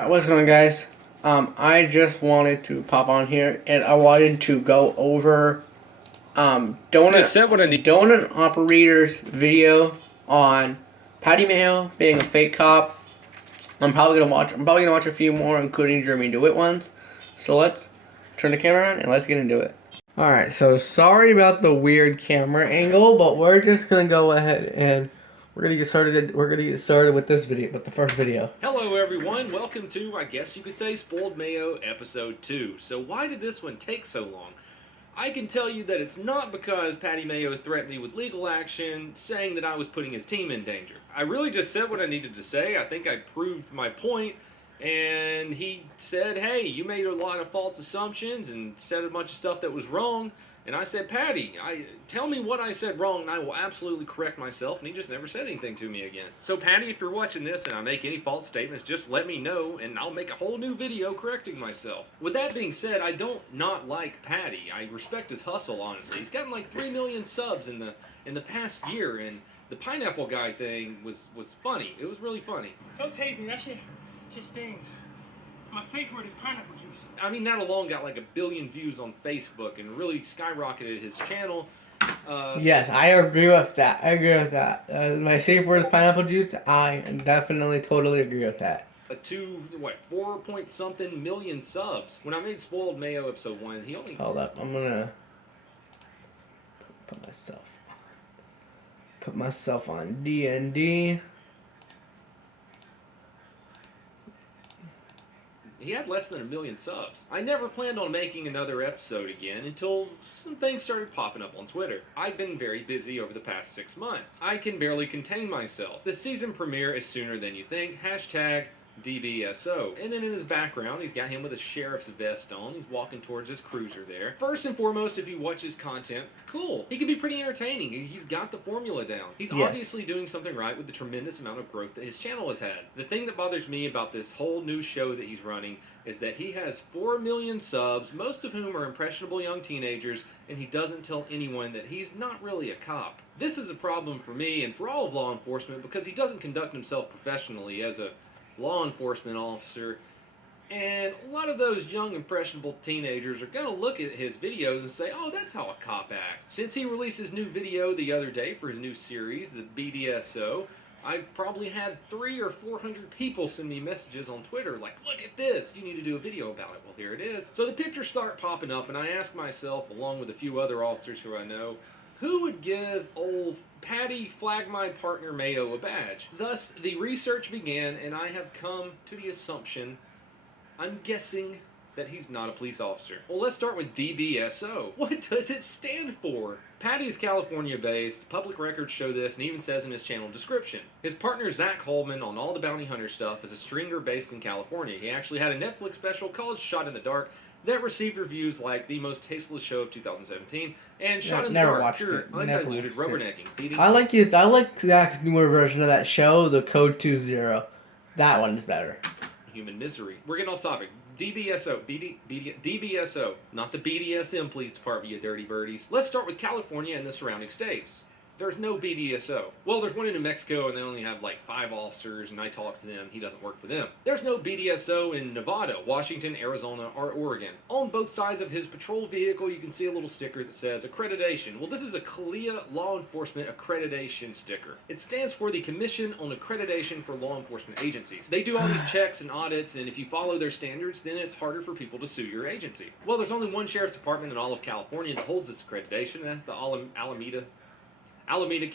What's going on, guys? I just wanted to pop on here and I wanted to go over donut operator's video on Patty Mayo being a fake cop. I'm probably gonna watch a few more, including Jeremy DeWitt ones. So let's turn the camera on and let's get into it. Alright, so sorry about the weird camera angle, but we're just gonna go ahead and we're gonna get started with this video, with the first video. Hello everyone, welcome to, I guess you could say, Spoiled Mayo Episode 2. So why did this one take so long? I can tell you that it's not because Patty Mayo threatened me with legal action, saying that I was putting his team in danger. I really just said what I needed to say. I think I proved my point, and he said, hey, you made a lot of false assumptions and said a bunch of stuff that was wrong. And I said, Patty, tell me what I said wrong and I will absolutely correct myself. And he just never said anything to me again. So Patty, if you're watching this and I make any false statements, just let me know and I'll make a whole new video correcting myself. With that being said, I don't not like Patty. I respect his hustle, honestly. He's gotten like 3 million subs in the past year, and the pineapple guy thing was funny. It was really funny. Don't tase me, that shit stings. My safe word is pineapple juice. I mean, that alone got like 1 billion views on Facebook and really skyrocketed his channel. Yes, I agree with that. My safe word is pineapple juice. I definitely, totally agree with that. To 4 point something million subs. When I made Spoiled Mayo episode 1, he only... Hold up, I'm gonna put myself on D&D. He had less than 1 million subs. I never planned on making another episode again until some things started popping up on Twitter. I've been very busy over the past 6 months. I can barely contain myself. The season premiere is sooner than you think. Hashtag DBSO. And then in his background, he's got him with a sheriff's vest on. He's walking towards his cruiser there. First and foremost, if you watch his content, cool. He can be pretty entertaining. He's got the formula down. He's obviously doing something right with the tremendous amount of growth that his channel has had. The thing that bothers me about this whole new show that he's running is that he has 4 million subs, most of whom are impressionable young teenagers, and he doesn't tell anyone that he's not really a cop. This is a problem for me and for all of law enforcement because he doesn't conduct himself professionally as a law enforcement officer, and a lot of those young impressionable teenagers are going to look at his videos and say, oh, that's how a cop acts. Since he released his new video the other day for his new series, the BDSO, I've probably had 300 or 400 people send me messages on Twitter like, look at this, you need to do a video about it. Well, here it is. So the pictures start popping up, and I ask myself, along with a few other officers who I know, who would give old Patty Flag My Partner Mayo a badge? Thus, the research began, and I have come to the assumption, I'm guessing, that he's not a police officer. Well, let's start with DBSO. What does it stand for? Patty is California-based. Public records show this, and even says in his channel description. His partner, Zach Holman, on all the bounty hunter stuff, is a stringer based in California. He actually had a Netflix special called Shot in the Dark that received reviews like the most tasteless show of 2017, and Shot in the Dark, pure, undiluted rubbernecking. I like Zach's newer version of that show, the Code 20. That one is better. Human misery. We're getting off topic. DBSO, DBSO, not the BDSM Police Department, you dirty birdies. Let's start with California and the surrounding states. There's no BDSO. Well, there's one in New Mexico, and they only have like 5 officers, and I talk to them. He doesn't work for them. There's no BDSO in Nevada, Washington, Arizona, or Oregon. On both sides of his patrol vehicle, you can see a little sticker that says accreditation. Well, this is a CALEA Law Enforcement Accreditation sticker. It stands for the Commission on Accreditation for Law Enforcement Agencies. They do all these checks and audits, and if you follow their standards, then it's harder for people to sue your agency. Well, there's only one sheriff's department in all of California that holds this accreditation, and that's the Alameda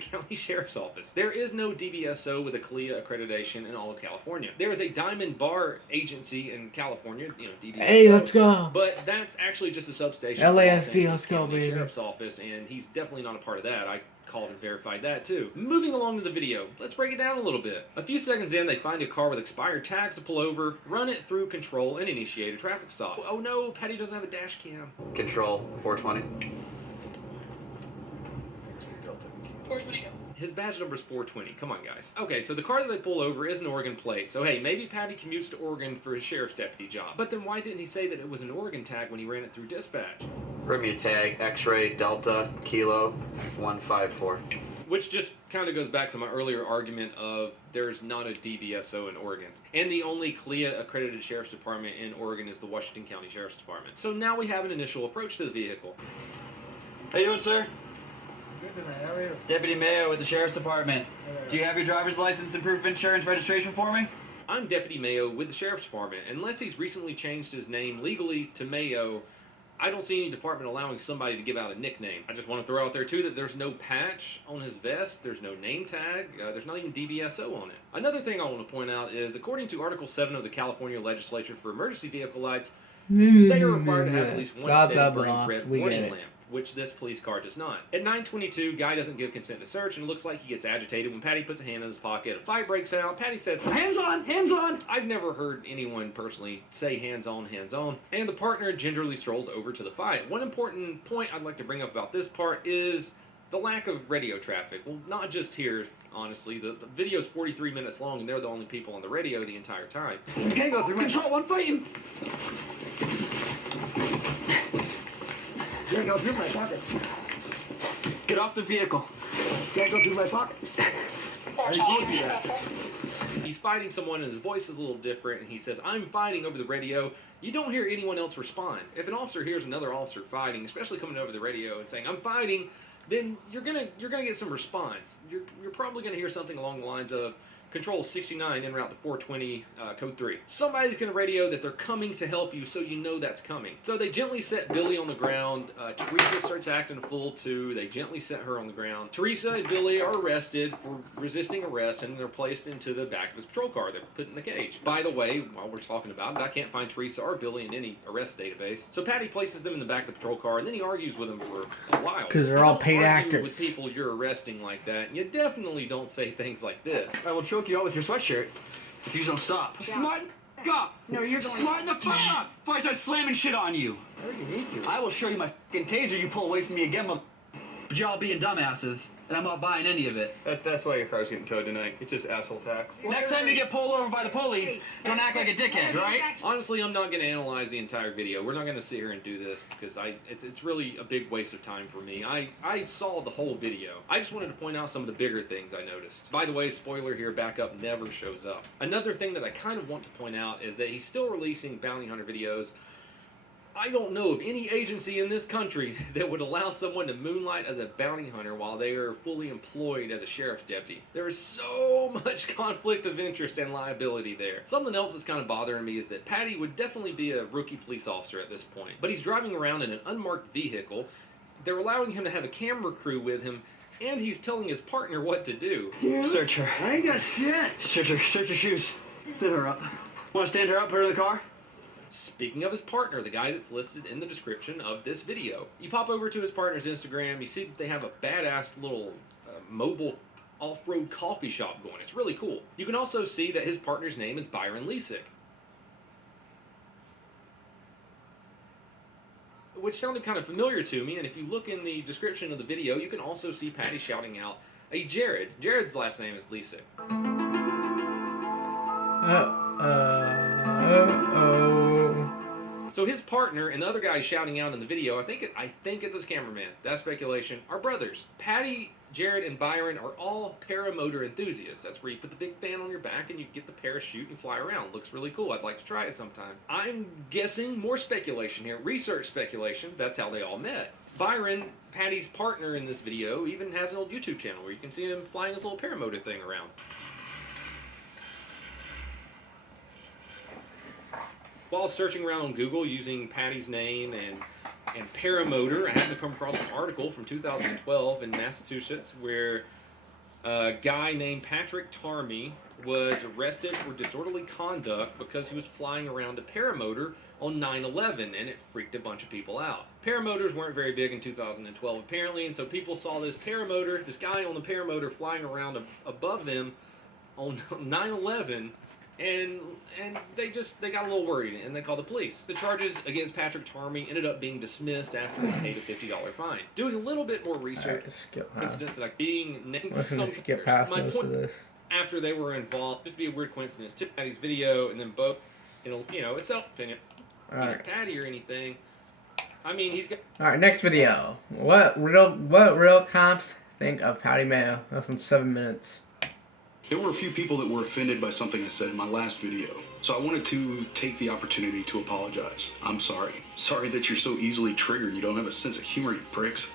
County Sheriff's Office. There is no DBSO with a CALEA accreditation in all of California. There is a Diamond Bar agency in California, DBSO. Hey, let's go. But that's actually just a substation. LASD, let's go, baby. Sheriff's Office, and he's definitely not a part of that. I called and verified that too. Moving along to the video, let's break it down a little bit. A few seconds in, they find a car with expired tags to pull over, run it through control, and initiate a traffic stop. Oh no, Patty doesn't have a dash cam. Control 420. His badge number is 420. Come on, guys. Okay, so the car that they pull over is an Oregon plate. So, hey, maybe Patty commutes to Oregon for his sheriff's deputy job. But then why didn't he say that it was an Oregon tag when he ran it through dispatch? Run me a tag, X-ray, Delta, Kilo, 154. Which just kind of goes back to my earlier argument of there's not a DBSO in Oregon. And the only CLIA accredited sheriff's department in Oregon is the Washington County Sheriff's Department. So now we have an initial approach to the vehicle. How you doing, sir? Deputy Mayo with the Sheriff's Department. Do you have your driver's license and proof of insurance registration for me? I'm Deputy Mayo with the Sheriff's Department. Unless he's recently changed his name legally to Mayo, I don't see any department allowing somebody to give out a nickname. I just want to throw out there, too, that there's no patch on his vest, there's no name tag, there's not even DBSO on it. Another thing I want to point out is, according to Article 7 of the California Legislature for emergency vehicle lights, they are required to have at least one steady burning red warning lamp, which this police car does not. At 9:22, guy doesn't give consent to search, and it looks like he gets agitated when Patty puts a hand in his pocket. A fight breaks out. Patty says, "Hands on! Hands on!" I've never heard anyone personally say hands on, and the partner gingerly strolls over to the fight. One important point I'd like to bring up about this part is the lack of radio traffic. Well, not just here, honestly. The video's 43 minutes long, and they're the only people on the radio the entire time. You can't go through my control one fighting. Can't go through my pocket. Get off the vehicle. Can't go through my pocket. Are you going to do that? He's fighting someone, and his voice is a little different, and he says, "I'm fighting," over the radio. You don't hear anyone else respond. If an officer hears another officer fighting, especially coming over the radio and saying, "I'm fighting," then you're gonna get some response. You're probably gonna hear something along the lines of, "Control 69 en route to 420, code 3. Somebody's going to radio that they're coming to help you, so you know that's coming. So they gently set Billy on the ground. Teresa starts acting a fool too. They gently set her on the ground. Teresa and Billy are arrested for resisting arrest, and they're placed into the back of his patrol car. They're put in the cage. By the way, while we're talking about it, I can't find Teresa or Billy in any arrest database. So Patty places them in the back of the patrol car, and then he argues with them for a while. Because they're all paid actors. With people you're arresting like that, and you definitely don't say things like this. I will choke you out with your sweatshirt if you don't stop. Smarten up! No, you're going. Smarten the fuck up! Before I start slamming shit on you. I will show you my fucking taser. You pull away from me again, but y'all being dumbasses, and I'm not buying any of it. That's why your car's getting towed tonight. It's just asshole tax. Next time you get pulled over by the police, don't act like a dickhead, right? Honestly, I'm not going to analyze the entire video. We're not going to sit here and do this because it's really a big waste of time for me. I saw the whole video. I just wanted to point out some of the bigger things I noticed. By the way, spoiler here, backup never shows up. Another thing that I kind of want to point out is that he's still releasing bounty hunter videos. I don't know of any agency in this country that would allow someone to moonlight as a bounty hunter while they are fully employed as a sheriff's deputy. There is so much conflict of interest and liability there. Something else that's kind of bothering me is that Patty would definitely be a rookie police officer at this point, but he's driving around in an unmarked vehicle. They're allowing him to have a camera crew with him, and he's telling his partner what to do. Search her. I ain't got shit. Search her shoes. Sit her up. Want to stand her up, put her in the car? Speaking of his partner, the guy that's listed in the description of this video, you pop over to his partner's Instagram, you see that they have a badass little mobile off-road coffee shop going. It's really cool. You can also see that his partner's name is Byron Lesick, which sounded kind of familiar to me, and if you look in the description of the video, you can also see Patty shouting out a Jared. Jared's last name is Lesick. So his partner and the other guy shouting out in the video, I think it's his cameraman, that's speculation, are brothers. Patty, Jared, and Byron are all paramotor enthusiasts. That's where you put the big fan on your back and you get the parachute and fly around. Looks really cool. I'd like to try it sometime. I'm guessing more speculation here. Research speculation. That's how they all met. Byron, Patty's partner in this video, even has an old YouTube channel where you can see him flying his little paramotor thing around. While searching around on Google using Patty's name and paramotor, I happened to come across an article from 2012 in Massachusetts where a guy named Patrick Tarmy was arrested for disorderly conduct because he was flying around a paramotor on 9/11, and it freaked a bunch of people out. Paramotors weren't very big in 2012 apparently, and so people saw this paramotor, this guy on the paramotor flying around above them on 9/11, and they got a little worried, and they called the police. The charges against Patrick Tarmy ended up being dismissed after he paid a $50 fine. Doing a little bit more research, incidents like being named some skip past my most point, of this. after they were involved, just be a weird coincidence. Took Patty's video, and then both, it's self-opinion. Alright. Patty or anything. I mean, he's got. Alright, next video. What real cops think of Patty Mayo? That's in 7 minutes. There were a few people that were offended by something I said in my last video, so I wanted to take the opportunity to apologize. I'm sorry. Sorry that you're so easily triggered. You don't have a sense of humor, you pricks.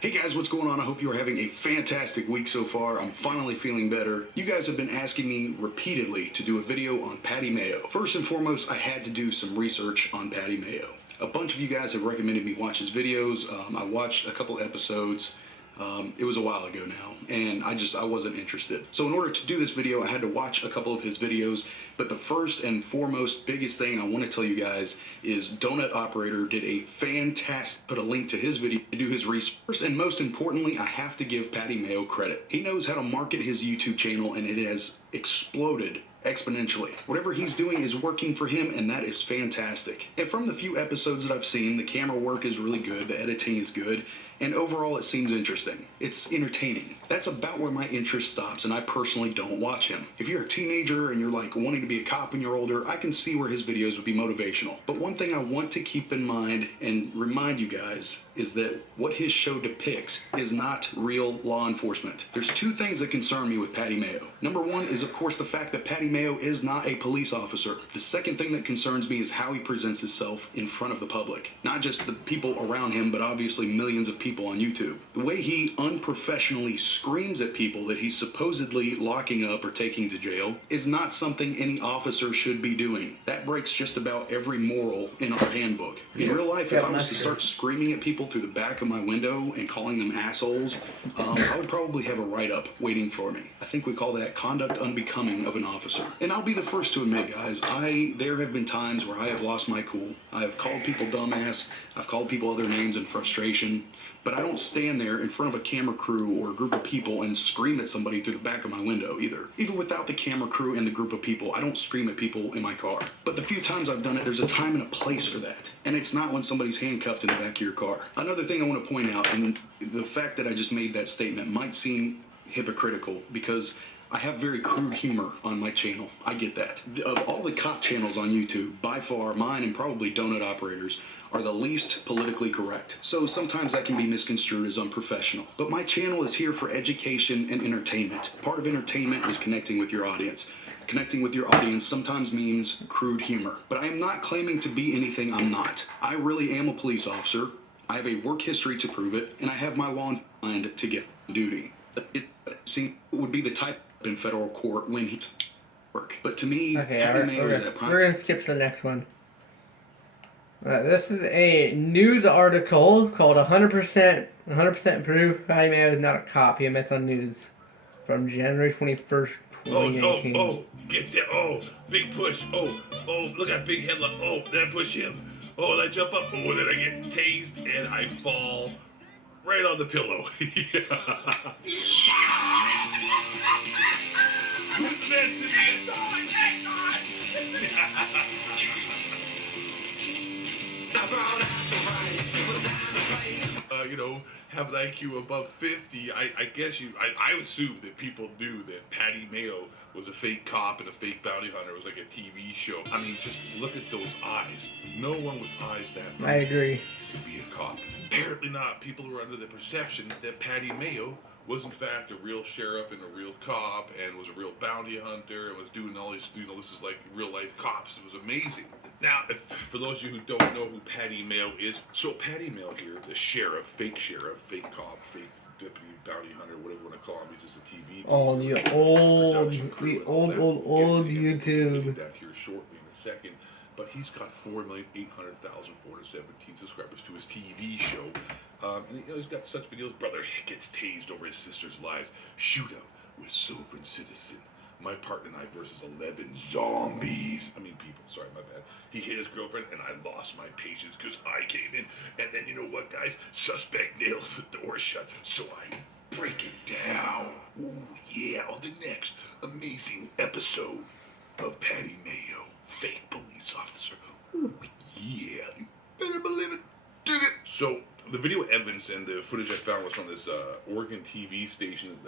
Hey guys, what's going on? I hope you are having a fantastic week so far. I'm finally feeling better. You guys have been asking me repeatedly to do a video on Patty Mayo. First and foremost, I had to do some research on Patty Mayo. A bunch of you guys have recommended me watch his videos. I watched a couple episodes. It was a while ago now, and I wasn't interested. So in order to do this video, I had to watch a couple of his videos, but the first and foremost biggest thing I want to tell you guys is Donut Operator did a fantastic, put a link to his video to do his research. First and most importantly, I have to give Patty Mayo credit. He knows how to market his YouTube channel, and it has exploded exponentially. Whatever he's doing is working for him, and that is fantastic. And from the few episodes that I've seen, the camera work is really good, the editing is good, and overall it seems interesting. It's entertaining. That's about where my interest stops, and I personally don't watch him. If you're a teenager and you're like wanting to be a cop when you're older, I can see where his videos would be motivational. But one thing I want to keep in mind and remind you guys is that what his show depicts is not real law enforcement. There's two things that concern me with Patty Mayo. Number one is, of course, the fact that Patty Mayo is not a police officer. The second thing that concerns me is how he presents himself in front of the public. Not just the people around him, but obviously millions of people on YouTube. The way he unprofessionally screams at people that he's supposedly locking up or taking to jail is not something any officer should be doing. That breaks just about every moral in our handbook. In real life, if I was to start screaming at people through the back of my window and calling them assholes, I would probably have a write-up waiting for me. I think we call that conduct unbecoming of an officer. And I'll be the first to admit, guys, there have been times where I have lost my cool. I have called people dumbass. I've called people other names in frustration. But I don't stand there in front of a camera crew or a group of people and scream at somebody through the back of my window either. Even without the camera crew and the group of people, I don't scream at people in my car. But the few times I've done it, there's a time and a place for that. And it's not when somebody's handcuffed in the back of your car. Another thing I want to point out, and the fact that I just made that statement might seem hypocritical because I have very crude humor on my channel. I get that. Of all the cop channels on YouTube, by far, mine and probably Donut Operators are the least politically correct. So sometimes that can be misconstrued as unprofessional. But my channel is here for education and entertainment. Part of entertainment is connecting with your audience. Connecting with your audience sometimes means crude humor. But I am not claiming to be anything I'm not. I really am a police officer. I have a work history to prove it, and I have my law enforcement to get on duty. It would be the type in federal court when he work. But to me, Patty Mayo is that prime. We're gonna skip to the next one. This is a news article called 100% proof Patty Mayo is not a cop. He admits on news from January 21st, 2018. Oh, get that. Oh, big push. Oh, look at big headlock. Oh, then I push him. Oh, and I jump up. Oh, then I get tased and I fall right on the pillow. Who's messing have an IQ above 50, I guess I assumed that people knew that Patty Mayo was a fake cop and a fake bounty hunter. It was like a TV show. I mean, just look at those eyes. No one with eyes that big I agree. could be a cop. Apparently not. People were under the perception that Patty Mayo was in fact a real sheriff and a real cop and was a real bounty hunter and was doing all these, this is like real life cops. It was amazing. Now, for those of you who don't know who Patty Mayo is, so Patty Mayo here, the sheriff, fake cop, fake deputy bounty hunter, whatever you want to call him, he's just a TV. Oh, the old YouTube. We'll get that here shortly in a second. But he's got 4,800,417 subscribers to his TV show. And he's got such videos. Brother gets tased over his sister's lives. Shootout with Sovereign Citizen. My partner and I versus 11 zombies. People. Sorry, my bad. He hit his girlfriend, and I lost my patience because I came in. And then, you know what, guys? Suspect nails the door shut. So I break it down. Ooh, yeah, on the next amazing episode of Patty Mayo, fake police officer. Ooh, yeah. You better believe it. Dig it. So, the video evidence and the footage I found was from this Oregon TV station.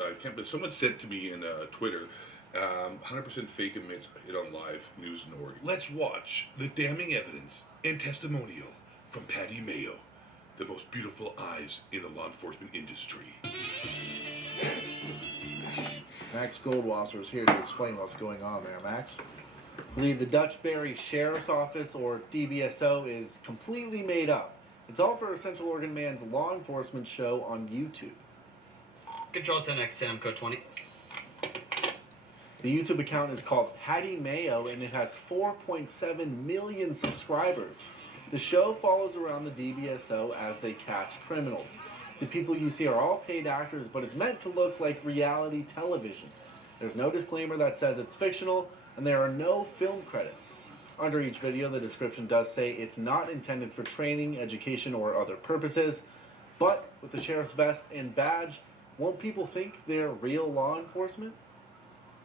Someone sent to me in Twitter 100% fake admits it on live news in Oregon. Let's watch the damning evidence and testimonial from Patty Mayo, the most beautiful eyes in the law enforcement industry. Max Goldwasser is here to explain what's going on there. Max? I believe the Dutchbury Sheriff's Office, or DBSO, is completely made up. It's all for a Central Oregon Man's law enforcement show on YouTube. Control 10X, Sam, code 20. The YouTube account is called Patty Mayo, and it has 4.7 million subscribers. The show follows around the DBSO as they catch criminals. The people you see are all paid actors, but it's meant to look like reality television. There's no disclaimer that says it's fictional, and there are no film credits. Under each video, the description does say it's not intended for training, education, or other purposes. But with the sheriff's vest and badge, won't people think they're real law enforcement?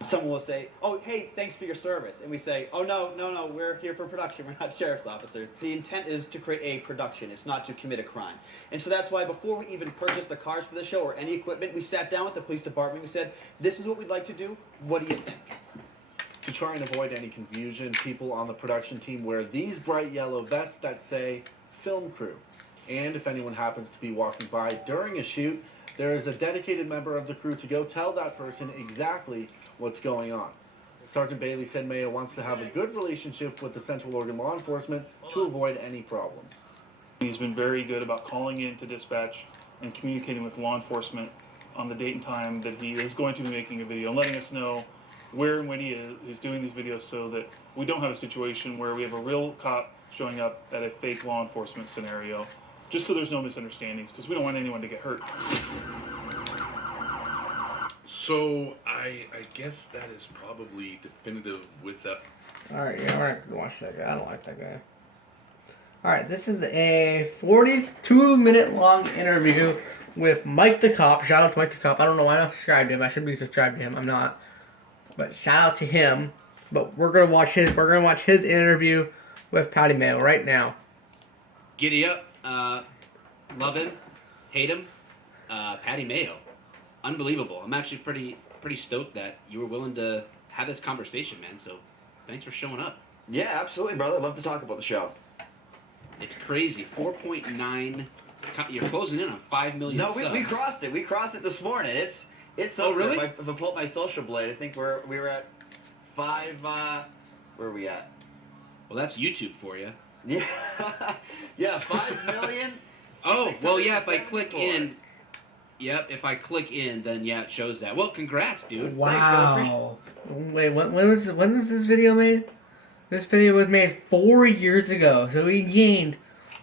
Someone will say, oh, hey, thanks for your service. And we say, oh, no, we're here for production. We're not sheriff's officers. The intent is to create a production. It's not to commit a crime. And so that's why before we even purchased the cars for the show or any equipment, we sat down with the police department. We said, this is what we'd like to do. What do you think? To try and avoid any confusion, people on the production team wear these bright yellow vests that say film crew. And if anyone happens to be walking by during a shoot, there is a dedicated member of the crew to go tell that person exactly what's going on. Sergeant Bailey said Mayo wants to have a good relationship with the Central Oregon law enforcement to avoid any problems. He's been very good about calling in to dispatch and communicating with law enforcement on the date and time that he is going to be making a video and letting us know where and when he is doing these videos so that we don't have a situation where we have a real cop showing up at a fake law enforcement scenario, just so there's no misunderstandings, because we don't want anyone to get hurt. So I guess that is probably definitive with that. Alright, yeah, we're not gonna watch that guy. I don't like that guy. Alright, this is a 42-minute long interview with Mike the Cop. Shout out to Mike the Cop. I don't know why I'm not subscribed to him. I should be subscribed to him. I'm not. But shout out to him. But we're gonna watch his interview with Patty Mayo right now. Giddy up. Love him. Hate him. Patty Mayo. Unbelievable. I'm actually pretty stoked that you were willing to have this conversation, man. So thanks for showing up. Yeah, absolutely, brother. I'd love to talk about the show. It's crazy. 4.9. You're closing in on 5 million subs. No, we crossed it. We crossed it this morning. It's oh, really? If I pull up my social blade, I think we were at 5. Where are we at? Well, that's YouTube for you. Yeah, yeah, 5 million. Oh, well, yeah. If I click in, yep. If I click in, then yeah, it shows that. Well, congrats, dude. Wow. Wait, when was this video made? This video was made 4 years ago. So he gained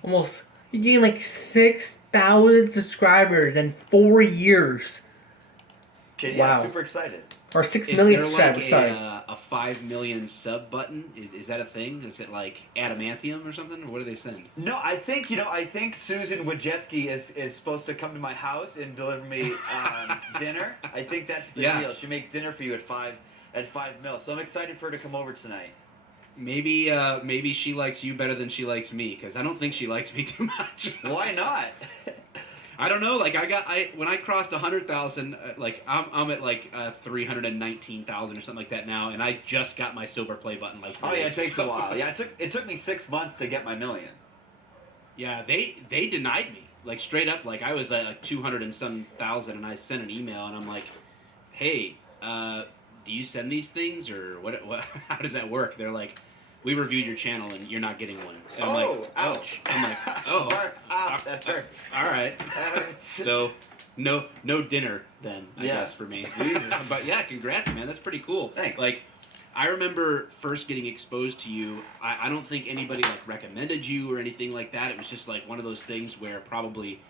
like 6,000 subscribers in 4 years. Yeah, wow. Super excited. Or 6 million subscribers. Is Sorry. there a 5 million sub button? Is that a thing? Is it like adamantium or something? Or what do they send? No, I think Susan Wojcicki is supposed to come to my house and deliver me dinner. I think that's the deal. She makes dinner for you at 5 mil. So I'm excited for her to come over tonight. Maybe she likes you better than she likes me, because I don't think she likes me too much. Why not? I don't know. Like when I crossed 100,000, like I'm at like 319,000 or something like that now, and I just got my silver play button. Like oh yeah, it takes a while. Yeah, it took me 6 months to get my million. Yeah, they denied me, like straight up. Like I was at like 200 and some thousand, and I sent an email, and I'm like, hey, do you send these things or what? How does that work? They're like, we reviewed your channel and you're not getting one. And I'm like, ouch. I'm like, oh, that hurt. All right. So, no dinner then, I guess, for me. But yeah, congrats, man. That's pretty cool. Thanks. Like, I remember first getting exposed to you. I don't think anybody like recommended you or anything like that. It was just like one of those things where probably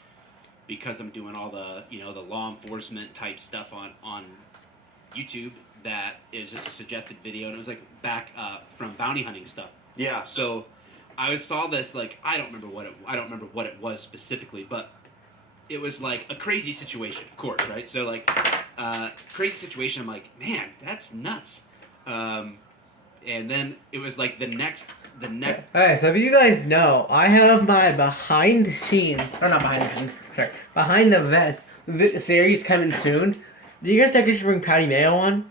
because I'm doing all the the law enforcement type stuff on YouTube, that is just a suggested video, and it was like back from bounty hunting stuff. Yeah. So I saw this, like I don't remember what it was specifically, but it was like a crazy situation, of course, right? So like crazy situation. I'm like, man, that's nuts. And then it was like the next. Alright, so if you guys know, I have my behind the vest series coming soon. Do you guys think I should bring Patty Mayo on?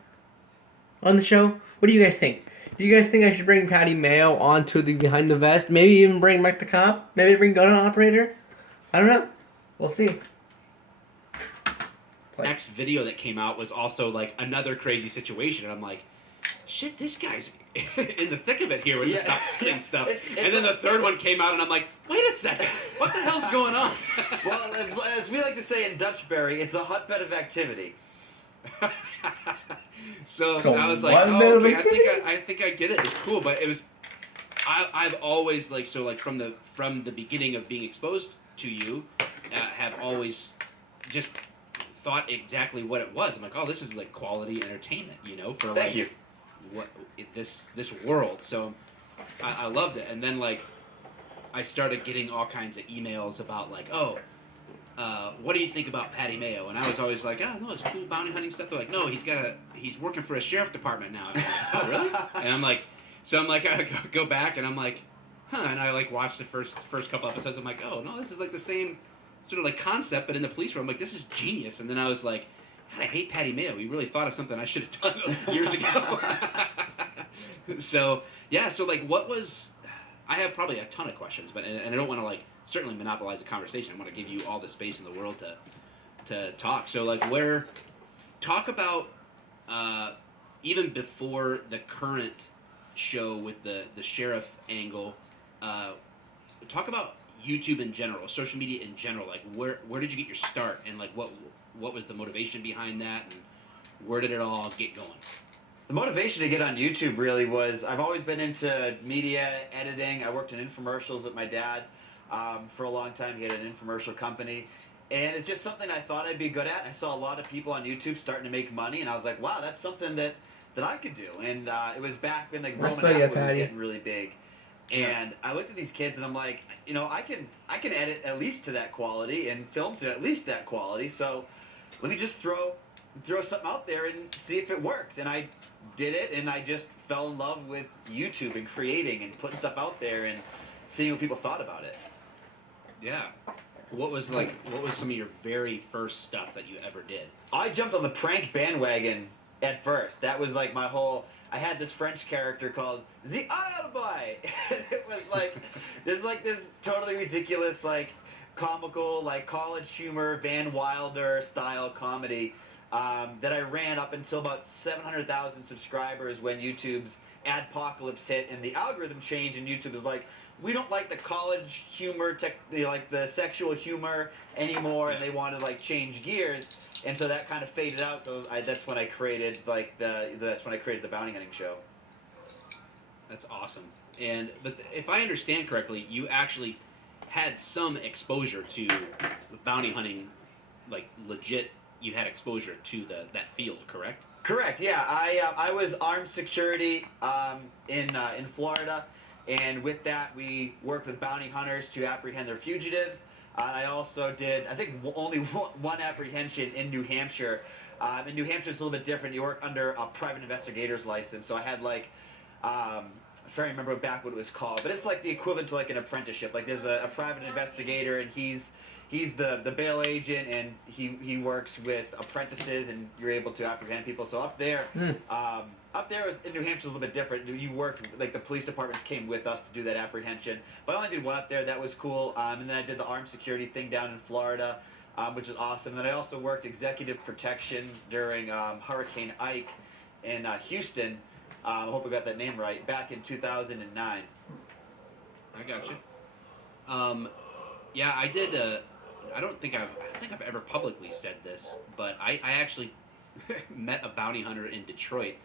on the show? What do you guys think? Do you guys think I should bring Patty Mayo onto the Behind the Vest? Maybe even bring Mike the Cop? Maybe bring Donut Operator? I don't know. We'll see. Next video that came out was also like another crazy situation, and I'm like, shit, this guy's in the thick of it here with this documenting stuff. And then the third one came out, and I'm like, wait a second, what the hell's going on? Well, as we like to say in Dutchbury, it's a hotbed of activity. So I was like, oh, okay, I think I get it. It's cool, but it was. I've always from the beginning of being exposed to you, have always just thought exactly what it was. I'm like, oh, this is like quality entertainment, for Thank you. What this world. So I loved it, and then like I started getting all kinds of emails about like, oh, what do you think about Patty Mayo? And I was always like, oh no, it's cool bounty hunting stuff. They're like, no, he's working for a sheriff department now. I'm like, oh really? And I'm like, I go back and I'm like, huh? And I like watched the first couple episodes. I'm like, oh no, this is like the same sort of like concept, but in the police world. I'm like, this is genius. And then I was like, God, I hate Patty Mayo. He really thought of something I should have done years ago. So yeah, so like, what was? I have probably a ton of questions, but and I don't want to like certainly monopolize the conversation. I want to give you all the space in the world to talk. So like, talk about even before the current show with the sheriff angle. Talk about YouTube in general, social media in general. Like, where did you get your start, and like what was the motivation behind that, and where did it all get going? The motivation to get on YouTube really was, I've always been into media editing. I worked in infomercials with my dad for a long time. He had an infomercial company. And it's just something I thought I'd be good at. I saw a lot of people on YouTube starting to make money, and I was like, wow, that's something that I could do. And it was back when like Roman Atwood was getting really big. And I looked at these kids and I'm like, I can edit at least to that quality and film to at least that quality. So let me just throw something out there and see if it works. And I did it, and I just fell in love with YouTube and creating and putting stuff out there and seeing what people thought about it. Yeah. What was some of your very first stuff that you ever did? I jumped on the prank bandwagon at first. That was like my whole. I had this French character called the Alibi, and it was like there's like this totally ridiculous like comical like college humor Van Wilder style comedy that I ran up until about 700,000 subscribers when YouTube's adpocalypse hit and the algorithm changed, and YouTube was like, we don't like the college humor, like the sexual humor anymore, and they wanted to like change gears, and so that kind of faded out. So that's when I created the bounty hunting show. That's awesome. But if I understand correctly, you actually had some exposure to bounty hunting, like legit. You had exposure to that field, correct? Correct. Yeah, I was armed security in Florida. And with that, we worked with bounty hunters to apprehend their fugitives. I also did, I think, only one apprehension in New Hampshire. In New Hampshire, it's a little bit different. You work under a private investigator's license. So I had like, I'm trying to remember back what it was called, but it's like the equivalent to like an apprenticeship. Like there's a private investigator, and he's the bail agent, and he works with apprentices, and you're able to apprehend people. So up there, in New Hampshire, a little bit different. You worked, like the police departments came with us to do that apprehension. But I only did one up there. That was cool. And then I did the armed security thing down in Florida, which is awesome. And then I also worked executive protection during Hurricane Ike in Houston. I hope I got that name right. Back in 2009. I got you. Yeah, I did. I think I've ever publicly said this, but I actually met a bounty hunter in Detroit.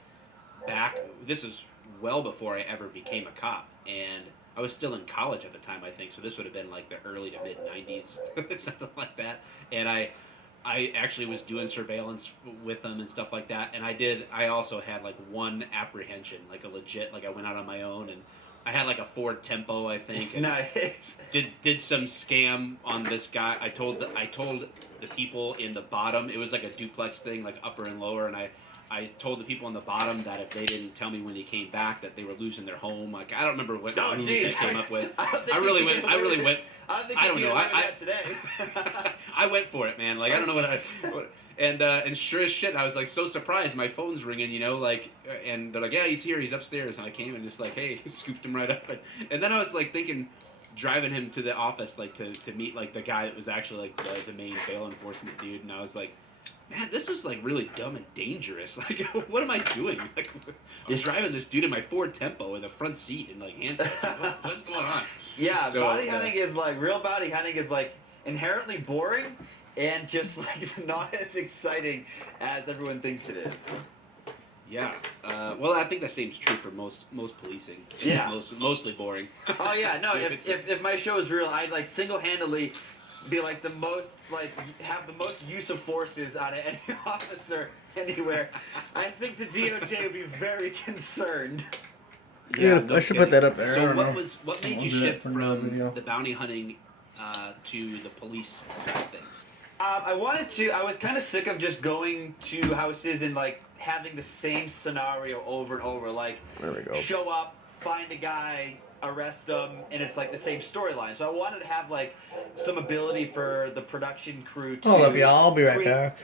This is well before I ever became a cop, and I was still in college at the time, I think. So this would have been like the early to mid '90s, something like that. And I actually was doing surveillance with them and stuff like that. And I also had like one apprehension, like a legit, like I went out on my own, and I had like a Ford Tempo, I think. And nice. Did some scam on this guy. I told the people in the bottom. It was like a duplex thing, like upper and lower, and I told the people on the bottom that if they didn't tell me when he came back that they were losing their home. Like I don't remember what they came up with. I really went. I don't know. I went for it, man. Like I don't know what And sure as shit, I was like so surprised. My phone's ringing, you know, like, and they're like, yeah, he's here, he's upstairs. And I came and just like, hey, scooped him right up. And then I was like thinking, driving him to the office, like to meet like the guy that was actually like the main bail enforcement dude. And I was like, man, this was like really dumb and dangerous. Like, what am I doing? Like, I'm driving this dude in my Ford Tempo in the front seat and like handcuffs. What's going on? Yeah, So, bounty hunting is like real bounty hunting is like inherently boring and just like not as exciting as everyone thinks it is. Yeah. Well, I think the same's true for most policing. It's Yeah. mostly boring. Oh yeah, no. So if my show is real, I'd like single-handedly be like the most like have the most use of forces out of any officer anywhere. I think the DOJ would be very concerned. Yeah, I should put that up there. I So don't know. what made I'll you do that shift for another from video. the bounty hunting to the police side of things? I was kind of sick of just going to houses and like having the same scenario over and over. Like, There we go. show up, find a guy, arrest them, and it's like the same storyline. So I wanted to have like some ability for the production crew to Hold up, y'all. I'll be right create- back.